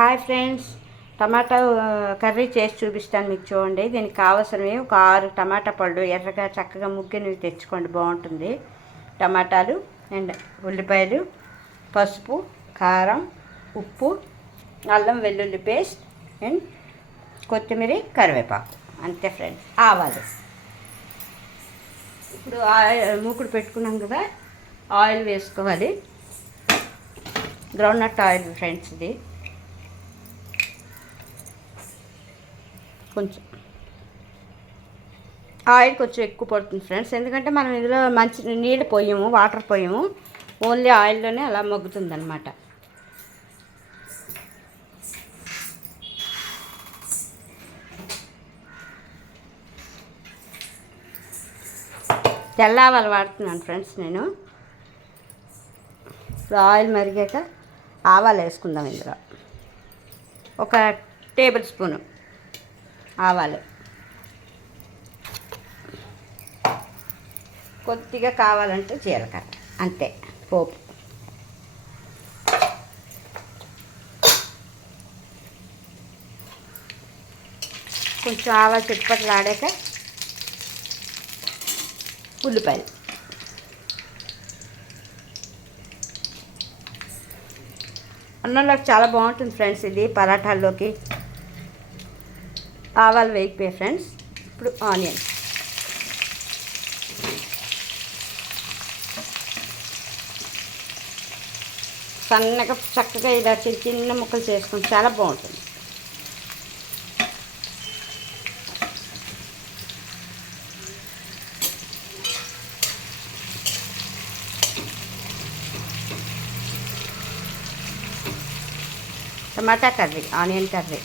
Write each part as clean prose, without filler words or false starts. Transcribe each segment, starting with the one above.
Hi friends, టమాటా curry చేసి చూపిస్తాను మీకు. చూడండి, దీనికి కావాల్సినవి ఒక 6 టమాటా పళ్ళు ఎర్రగా చక్కగా ముగ్గినవి తెచ్చుకోండి, బాగుంటుంది. టమాటాలు అండ్ ఉల్లిపాయలు, పసుపు, కారం, ఉప్పు, అల్లం వెల్లుల్లి పేస్ట్ అండ్ కొత్తిమీర, కరివేపాకు. అంతే ఫ్రెండ్స్. ఆవాలు. ఇప్పుడు మూకుడు పెట్టుకున్నాం కదా, ఆయిల్ వేసుకోవాలి. Groundnut oil friends. ఇది కొంచెం ఆయిల్ కొంచెం ఎక్కువ పడుతుంది ఫ్రెండ్స్, ఎందుకంటే మనం ఇందులో మంచి నీళ్ళు పోయము, వాటర్ పోయము, ఓన్లీ ఆయిల్లోనే అలా మగ్గుతుంది అనమాట. తెల్ల ఆవాలు వాడుతున్నాను ఫ్రెండ్స్ నేను. ఇప్పుడు ఆయిల్ మరిగాక ఆవాలు వేసుకుందాం. ఇందులో ఒక టేబుల్ స్పూను ఆవాలు, కొద్దిగా కావాలంటే జీలకర్ర, అంతే పోపు. కొంచెం ఆవాలు చిట్పట్లాడాక ఉల్లిపాయలు. అన్నంలోకి చాలా బాగుంటుంది ఫ్రెండ్స్ ఇది, పరాఠాల్లోకి. ఆవాలు వేగిపోయాయి ఫ్రెండ్స్. ఇప్పుడు ఆనియన్స్. సన్నగా చక్కగా ఇలా చిన్న చిన్న ముక్కలు చేసుకుంటే చాలా బాగుంటుంది. టమాటా కర్రీ, ఆనియన్ కర్రీ.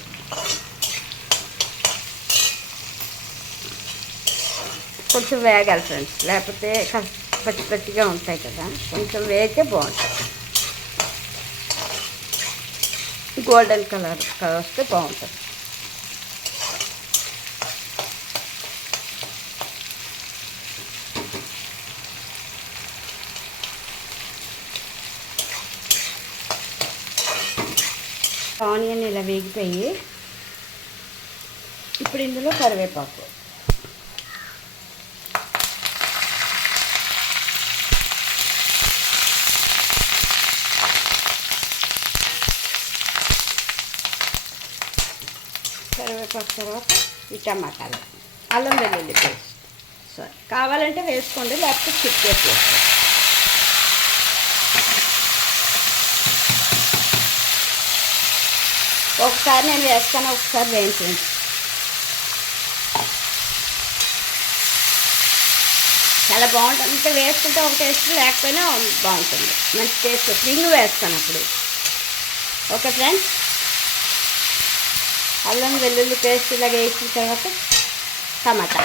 కొంచెం వేగాలి ఫ్రెండ్స్, లేకపోతే పచ్చి పచ్చిగా ఉంటాయి కదా, కొంచెం వేగితే బాగుంటుంది. గోల్డెన్ కలర్ వస్తే బాగుంటుంది. ఆనియన్ ఇలా వేగిపోయి ఇప్పుడు ఇందులో కరివేపాకు. కరివేపాకు తర్వాత ఈ టమాటాలు, అల్లం వెల్లుల్లి పేస్ట్. సారీ, కావాలంటే వేసుకోండి, లేకపోతే స్కిప్ చేసుకోండి. ఒకసారి నేను వేస్తాను, ఒకసారి వేయించండి. చాలా బాగుంటుంది. అంటే వేసుకుంటే ఒక టేస్ట్, లేకపోయినా బాగుంటుంది, మంచి టేస్ట్. ఇంగు వేస్తాను అప్పుడు. ఓకే ఫ్రెండ్స్, అల్లం వెల్లుల్లి పేస్ట్ ఇలాగ వేసిన తర్వాత టమాటా.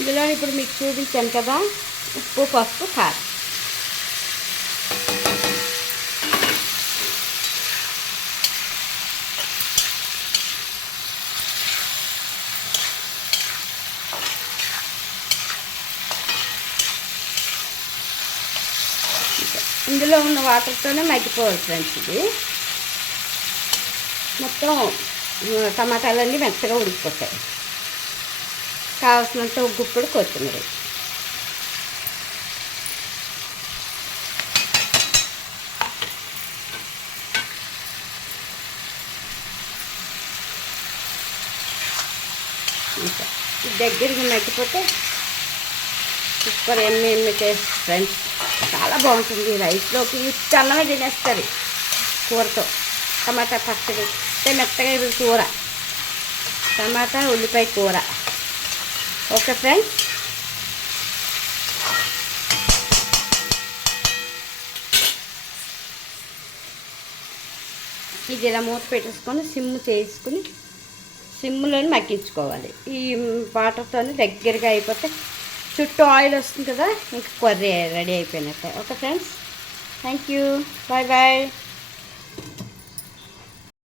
ఇందులో ఇప్పుడు మీకు చూపించాను కదా, ఉప్పు, పసుపు, కారం. ఇందులో ఉన్న వాటర్తోనే మగ్గిపోవాలి ఫ్రెండ్స్. ఇది మొత్తం టమాటాలన్నీ మెత్తగా ఉడికిపోతాయి. కావాల్సినంత ఒక గుప్పుడు కొత్తిమీర. దగ్గరికి మగ్గిపోతే సూపర్ ఎమ్మె టేస్ట్ ఫ్రెండ్స్, చాలా బాగుంటుంది. రైస్లోకి అన్నమే తినేస్తుంది కూరతో. టమాటా పచ్చడి మెత్తగా ఇది కూర, టమాటా ఉల్లిపాయ కూర. ఓకే ఫ్రెండ్స్, ఇది ఇలా మూత పెట్టేసుకొని సిమ్ చేసుకుని సిమ్లోనే మగ్గించుకోవాలి. ఈ వాటర్తో దగ్గరగా అయిపోతే చుట్టూ ఆయిల్ వస్తుంది కదా, ఇంకా కర్రీ రెడీ అయిపోయినట్టే. Okay friends, thank you, bye bye.